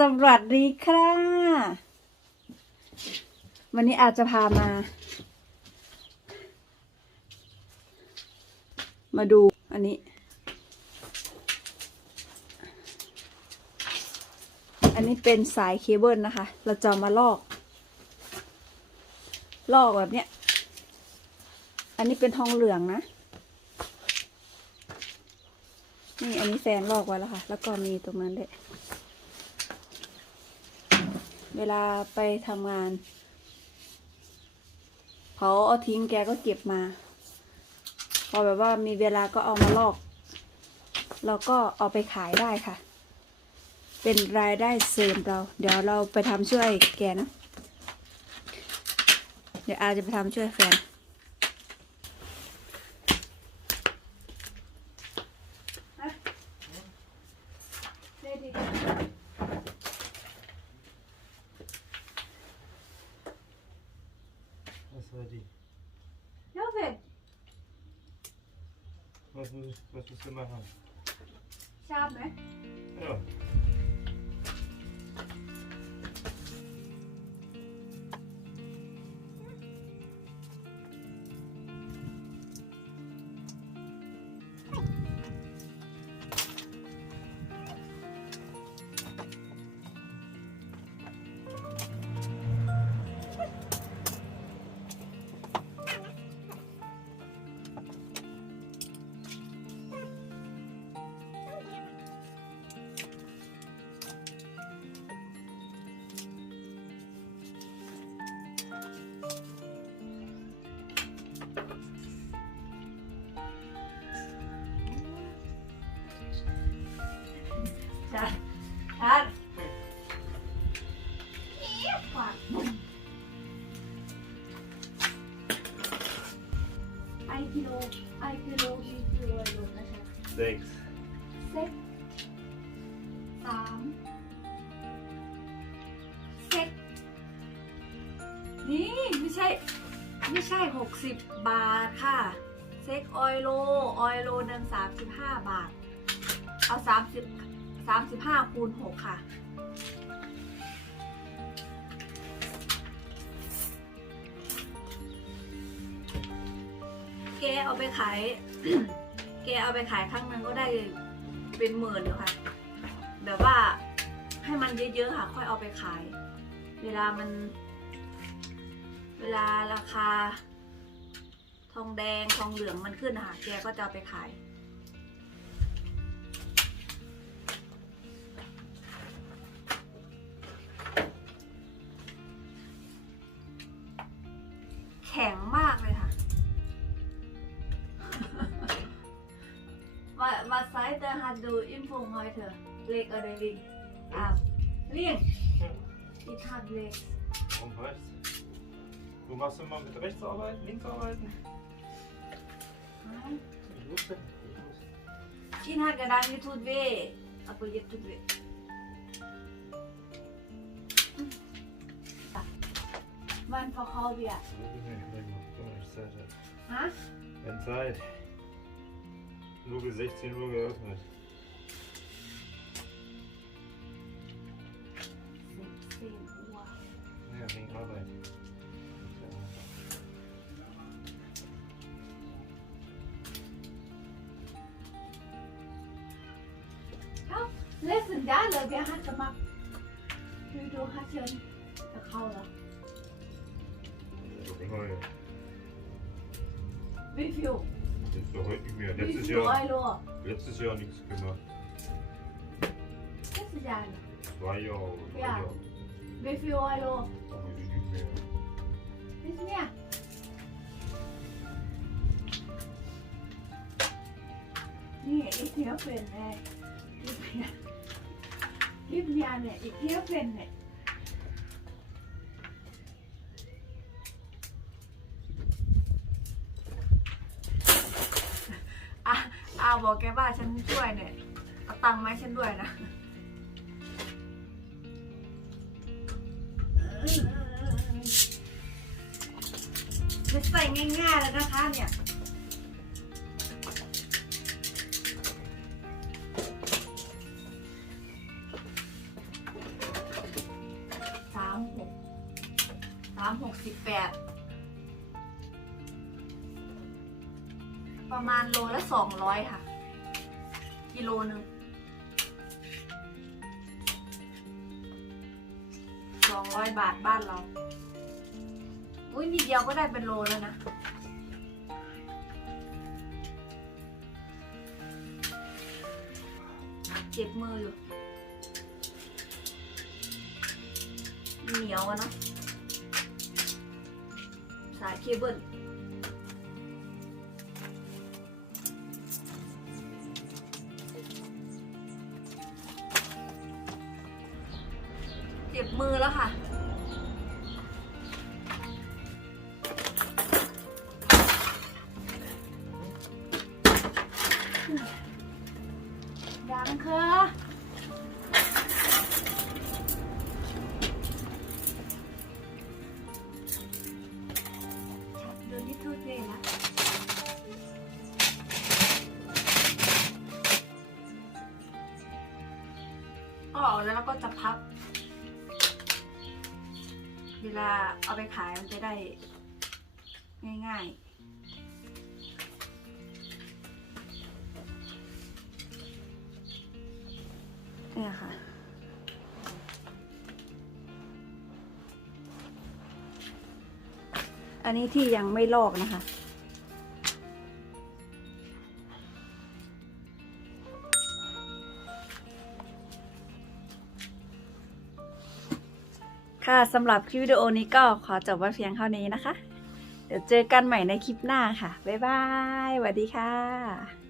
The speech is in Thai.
สวัสดีค่ะ วันนี้อาจจะพามา มาดูอันนี้ อันนี้เป็นสายเคเบิลนะคะ เราจะมาลอก ลอกแบบเนี้ย อันนี้เป็นทองเหลืองนะนี่อันนี้แฟนลอกไว้แล้วค่ะ แล้วก็มีตรงนั้นด้วย เวลาไปทำงานเขาเอาทิ้งแกก็เก็บมา พอแบบว่ามีเวลาก็เอามาลอก แล้วก็เอาไปขายได้ค่ะ เป็นรายได้เสริมเรา เดี๋ยวเราไปทำช่วยแกนะ เดี๋ยวอาจะไปทำช่วยแฟน Freddy. Jovi! Was, was müssen wir machen? Schabe. ซ็ตสามเซ็ตนี่ไม่ใช่ ไม่ใช่หกสิบบาทค่ะ เซ็กออยโล ออยโลหนึ่งสามสิบห้าบาท เอาสามสิบสามสิบห้าคูณหกค่ะแกเอาไปขาย แกเอาไปขายครั้งหนึงก็ได้ เป็นหมื่นอยู่ค่ะ แบบว่าให้มันเยอะๆค่ะ ค่อยเอาไปขาย เวลามัน เวลาราคา ทองแดงทองเหลืองมันขึ้นนะคะแกก็จะเอาไปขายแข็งมาก เลยค่ะ Wa- Was seid ihr, hat du Impfung heute? Leg oder Ling? Ah, Ling. Ich hab Leg. Warum rechts? Du machst immer mit rechts arbeiten, links arbeiten? Ich wusste. Ich wusste. กินหักกระดานยูทูบเว่เอาไปเย็บทุกเว่วันพอเขาเบียร์ Nee, nee, nee, wenn ich Zeit habe. ฮะ Wenn Zeit. nur bis 16 Uhr geöffnet. 16 Uhr. Ja, wegen Arbeit. Ja. Listen, Dale, wer hat gemacht? Du, du hast ja einen Kauler. Wie viel? sind so häufig mehr. Letztes Jahr, letztes Jahr nichts gemacht. Letztes Jahr? Zwei Jahre. Drei ja. Jahre. Wie viel Euro? Weiß ich nicht mehr. Nicht mehr? Nee, Äthiopien, ey. อาบอกแกว่าฉันช่วยเนี่ยเอาตังค์มาให้ฉันด้วยนะ จะใส่ง่ายๆแล้วนะคะเนี่ย ประมาณโลละสองร้อยค่ะ กิโลหนึ่งสองร้อยบาทบ้านเรา อุ้ยนิดเดียวก็ได้เป็นโลแล้วนะเจ็บมืออยู่ เหนียวอะเนาะสายเคเบิล จ็บมือแล้วค่ะยังค่ะเดินที่ทุเรศนะก็ออกแล้วเราก็จะพับ เวลาเอาไปขายมันจะได้ง่ายๆเนี่ยค่ะ อันนี้ที่ยังไม่ลอกนะคะ ค่ะสำหรับคลิปวิดีโอนี้ก็ขอจบไว้เพียงเท่านี้นะคะ เดี๋ยวเจอกันใหม่ในคลิปหน้าค่ะ บ๊ายบายสวัสดีค่ะ